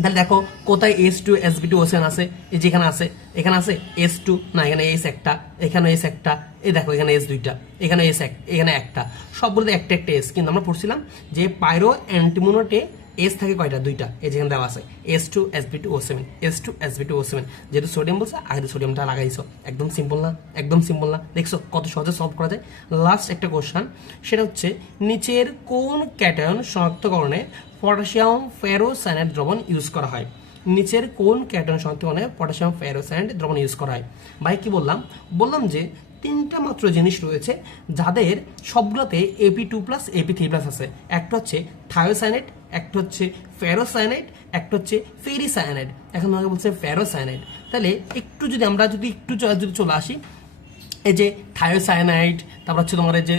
তাহলে দেখো, কোথায় S two S B two O seven আছে? এই যে এখানে আছে এখানে আছে এস টু না, এখানে এস একটা, এখানে এস একটা, এই দেখো, এখানে এস দুইটা, এখানে এস এক, এখানে একটা। সবগুলোতে একটা একটা এস কিন্তু আমরা পড়ছিলাম যে পাইরো অ্যান্টিমোনোটে এস থাকে কয়টা? দুইটা। এই যেখানে দেওয়া আছে S two S B two O seven S two S B two O seven যেহেতু সোডিয়াম বলছে, আগে সোডিয়ামটা লাগাইছো। একদম সিম্পল না, একদম সিম্পল না। দেখছ, কত সহজে সলভ করা যায়? লাস্ট একটা কোশ্চেন সেটা হচ্ছে, নিচের কোন ক্যাটায়ন শনাক্তকরণে পটাশিয়াম ফেরোসায়ানাইড দ্রবণ ইউজ করা হয়। নিচের কোন ক্যাটায়ন শনাক্তকরণে পটাশিয়াম ফেরোসায়ানাইড দ্রবণ ইউজ করা হয়? ভাই, কি বললাম? বললাম যে তিনটা মাত্র জিনিস রয়েছে যাদের সবগুলোতে AP two plus AP three plus আছে। একটা হচ্ছে থায়োসায়ানাইড একটা হচ্ছে ফেরোসায়ানাইড একটা হচ্ছে ফেরিসায়ানাইড। এখন আমাকে বলছে ফেরোসায়ানাইড। তাহলে একটু যদি আমরা যদি একটু যদি চলে আসি, এই যে থায়োসায়ানাইড, তারপর হচ্ছে তোমার এই যে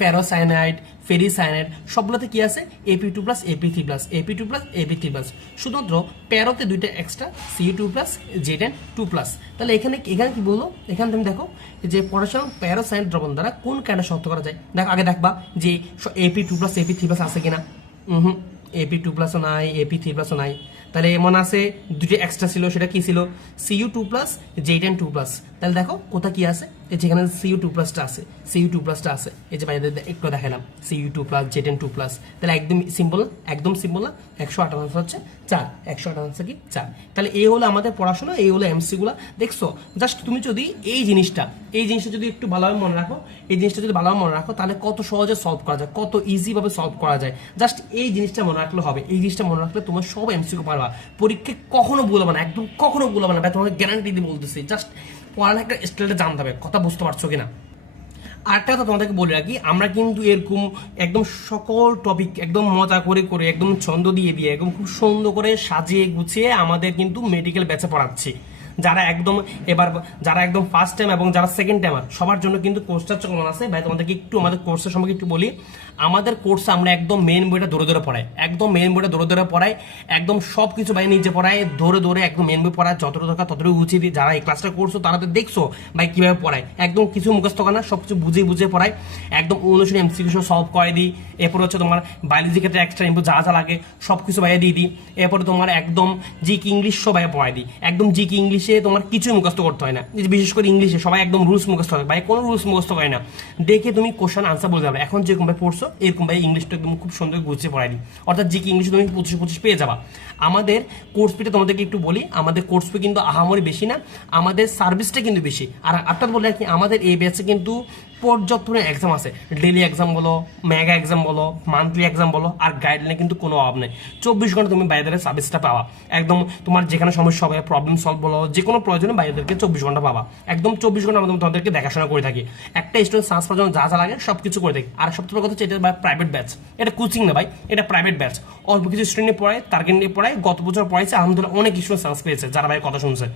ফেরোসায়ানাইড ফেরিসায়ানাইড সবগুলোতে কি আছে? AP two plus AP three plus AP two plus AP three plus শুধুমাত্র প্যারোতে দুইটা extra C two plus Z N two plus তাহলে এখানে এখানে কি বলল? এখানে তুমি দেখো যে পটাশিয়াম প্যারোসায়ান দ্রবণ দ্বারা কোন কারণে শক্ত করা যায়? দেখো, আগে দেখবা যে AP two plus AP three plus আছে কিনা। হুম এপি টু প্লাসও নাই এপি থ্রি প্লাসও নাই। তাহলে এমন আছে দুটো এক্সট্রা ছিল, সেটা কি ছিল? CU two plus Z N two plus তাহলে দেখো, কোথা কি আছে? যেখানে সিইউ টু প্লাসটা আছে সিইউ টু প্লাসটা আছে। এই যে বাইরে একটু দেখালাম। CU two plus Z N two plus তাহলে একদম সিম্পল না একদম সিম্পল না? একশো আটান্ন হচ্ছে চার। একশো আটান্ন কি? চার। তাহলে এই হলো আমাদের পড়াশোনা, এই হলো এমসি গুলা। দেখছ? জাস্ট তুমি যদি এই জিনিসটা এই জিনিসটা যদি একটু ভালোভাবে মনে রাখো, এই জিনিসটা যদি ভালোভাবে মনে রাখো, তাহলে কত সহজে সলভ করা যায়, কত ইজি ভাবে সলভ করা যায়। জাস্ট এই জিনিসটা মনে রাখলে হবে। এই জিনিসটা মনে রাখলে তোমার সব এমসিকিউ পারবা। পরীক্ষায় কখনো বলবে না, একদম কখনো বলবে না। তোমাকে গ্যারান্টি দিয়ে বলতেছি। জাস্ট পড়ালেখার স্টাইলটা জানতে হবে, কথা বুঝতে পারছ কিনা? আরেকটা কথা তোমাদেরকে বলে রাখি, আমরা কিন্তু এরকম একদম সকল টপিক একদম মজা করে করে, একদম ছন্দ দিয়ে দিয়ে, একদম খুব সুন্দর করে সাজিয়ে গুছিয়ে আমাদের কিন্তু মেডিকেল ব্যাচে পড়াচ্ছি। যারা একদম এবার, যারা একদম ফার্স্ট টাইম এবং যারা সেকেন্ড টাইমার সবার জন্য কিন্তু কোর্সটা চলমান আছে। ভাই, তোমাদেরকে একটু আমাদের কোর্সের সম্পর্কে একটু বলি। আমাদের কোর্সে আমরা একদম মেন বইটা ধরে ধরে পড়াই। একদম মেন বইটা ধরে ধরে পড়াই। একদম সব কিছু ভাই নিজে পড়াই, ধরে ধরে একদম মেন বই পড়ায় যতটা দরকার ততটুকু দিই। যারা এই ক্লাসটা করছ, তারা তো দেখছ ভাই কীভাবে পড়ায়। একদম কিছু মুখস্থ না সব কিছু বুঝিয়ে বুঝিয়ে পড়াই একদম অনুশীলন এমসিকিউ সলভ করে দিই। এরপর হচ্ছে তোমার বায়োলজি ক্ষেত্রে এক্সট্রা ইনপুট যা যা লাগে সব কিছু ভাইয়া দিয়ে দিই। এরপরে তোমার একদম জিক ইংলিশ সব ভাইয়া পড়াই দিই। একদম জিক ইংলিশে তোমার কিছুই মুখস্থ করতে হয় না। যে বিশেষ করে ইংলিশে সবাই একদম রুলস মুখস্থ হয় ভাই কোনো রুলস মুখস্থ হয় না। দেখে তুমি কোশ্চেন আনসার বলতে পারবে এখন যেরকম ভাই পড়ছো, এরকম ভাই ইংলিশটা একদম খুব সুন্দর গুছিয়ে পড়াই অর্থাৎ অর্থাৎ কি ইংলিশে তুমি পঁচিশ পঁচিশ পেয়ে যাবা। আমাদের কোর্স ফিটা তোমাদেরকে একটু বলি, আমাদের কোর্স ফি কিন্তু আহামরি বেশি না, আমাদের সার্ভিসটা কিন্তু বেশি। আর আপনার বলে কি আমাদের এই ব্যাচে কিন্তু পর্যাপ্ত এক্সাম আছে। ডেলি এক্সাম বলো মেগা এক্সাম বলো মান্থলি এক্সাম বলো, আর গাইডলাইনে কিন্তু কোনো অভাব নেই। চব্বিশ ঘণ্টা তুমি বাইরের সার্ভিসটা পাওয়া একদম তোমার যেখানে সমস্যা হবে প্রবলেম সলভ বলো, যে কোনো প্রয়োজনে বাইরেদেরকে চব্বিশ ঘণ্টা পাবা। একদম চব্বিশ ঘণ্টা আমরা তোমাদেরকে দেখাশোনা করে থাকি। একটা স্টুডেন্ট সায়েন্স পড়ার জন্য যা যা লাগে সব কিছু করে থাকি। আর সবথেকে কথা হচ্ছে এটা প্রাইভেট ব্যাচ এটা কোচিং না ভাই, এটা প্রাইভেট ব্যাচ অল্প কিছু স্টুডেন্ট পড়ায় টার্গেট নিয়ে পড়ায়, গত বছর পড়াইছে, আলহামদুলিল্লাহ অনেক স্টুডেন্ট সায়েন্স পেয়েছে, যারা ভাই কথা শুনছে।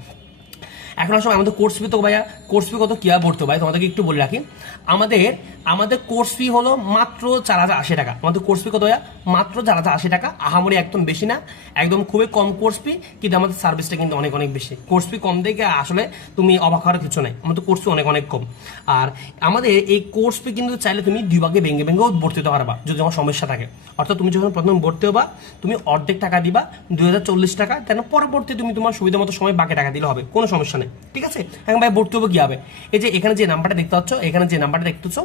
এখন আসলে আমাদের কোর্স ফি তো ভাইয়া কোর্স ফি কত? কীভাবে হবে ভাই? তোমাদেরকে একটু বলে রাখি। আমাদের আমাদের কোর্স ফি হলো মাত্র চার হাজার আশি টাকা। আমাদের কোর্স ফি কত ভাইয়া? মাত্র চার হাজার আশি টাকা। আহামরি একদম বেশি না। একদম খুবই কম কোর্স ফি কিন্তু আমাদের সার্ভিসটা কিন্তু অনেক অনেক বেশি। কোর্স ফি কম দেখে আসলে তুমি অবাক হওয়ার কিছু নাই। আমাদের কোর্স ফি অনেক অনেক কম। আর আমাদের এই কোর্স ফি কিন্তু চাইলে তুমি দুই ভাগে ভেঙে, ভেঙেও ভর্তি হতে পারবা, যদি তোমার সমস্যা থাকে। অর্থাৎ তুমি যখন প্রথম ভর্তি হবা, তুমি অর্ধেক টাকা দিবা, দুই হাজার চল্লিশ টাকা কেন পরবর্তী তুমি তোমার সুবিধা মতো সময় বাকি টাকা দিলে হবে। কোনো সমস্যা নেই। ঠিক আছে? এখন ভাই ভর্তি হবে কি হবে এই যে এখানে যে নাম্বারটা দেখতে পাচ্ছ, এখানে যে নাম্বারটা দেখতে পাচ্ছ,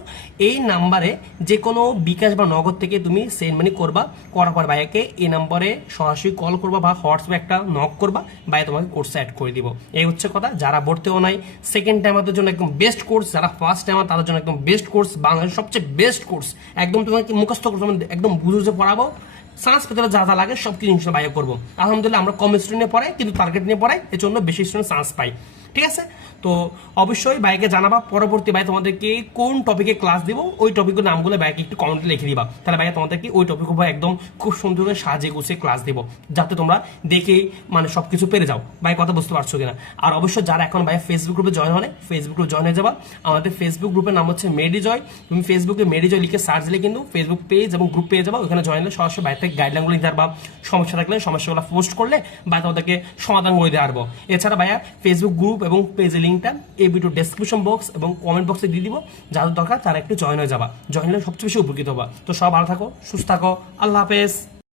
এই নাম্বারে যে কোনো বিকাশ বা নগদ থেকে তুমি সেন্ড মানি করবা, করার পর ভাইয়াকে এই নাম্বারে সরাসরি কল করবা বা হোয়াটসঅ্যাপে একটা নক করবা ভাই তোমাকে কোর্সে অ্যাড করে দিব। এই হচ্ছে কথা, যারা ভর্তি ভর্তিও নাই সেকেন্ড টাইমারদের জন্য একদম বেস্ট কোর্স যারা ফার্স্ট টাইমার তাদের জন্য একদম বেস্ট কোর্স বাংলাদেশের সবচেয়ে বেস্ট কোর্স একদম তোমাকে মুখস্থ করতে একদম বুঝে পড়াবো। সায়েন্স পেতে যা যা লাগে সব কিছু ইনশাল্লাহ বাইরে করব। আলহামদুলিল্লাহ আমরা কম স্টুডেন্ট নিয়ে পড়াই, কিন্তু টার্গেট নিয়ে পড়াই এর জন্য বেশি স্টুডেন্ট সায়েন্স পাই। ঠিক আছে? তো অবশ্যই বাইকে জানাবা, পরবর্তী ভাই তোমাদেরকে কোন টপিকে ক্লাস দিব, ওই টপিকের নামগুলো বাইকে একটু কমেন্টে লিখে দিবা। তাহলে ভাই তোমাদেরকে ওই টপিক উপর একদম খুব সুন্দর করে সাজিয়ে গুছিয়ে ক্লাস দিব, যাতে তোমরা দেখে মানে সব কিছু পেরে যাও। ভাই কথা বুঝতে পারছ কিনা? আর অবশ্যই যারা এখন ভাই ফেসবুক গ্রুপে জয়েন হলে ফেসবুক গ্রুপে জয়েন হয়ে যাবা। আমাদের ফেসবুক গ্রুপের নাম হচ্ছে মেডি জয় তুমি ফেসবুকে মেডি জয় লিখে সার্চ দিলে কিন্তু ফেসবুক পেজ এবং গ্রুপ পেয়ে যাবা। ওখানে জয়েন হলে সরাসরি বাইরে থেকে গাইডলাইনগুলো দিতে পারবা। সমস্যা থাকলে, সমস্যাগুলো পোস্ট করলে বা তোমাদেরকে সমাধান করে দিতে পারব এছাড়া ভাইয়া ফেসবুক গ্রুপ এবং পেজের লিঙ্কটা এই ভিডিও ডেসক্রিপশন বক্স এবং কমেন্ট বক্সে দিয়ে দিব। যাদের দরকার তারা একটু জয়েন হয়ে যাবা। জয়েন হলে সবচেয়ে বেশি উপকৃত হবা। তো সব ভালো থাকো, সুস্থ থাকো। আল্লাহ হাফেজ।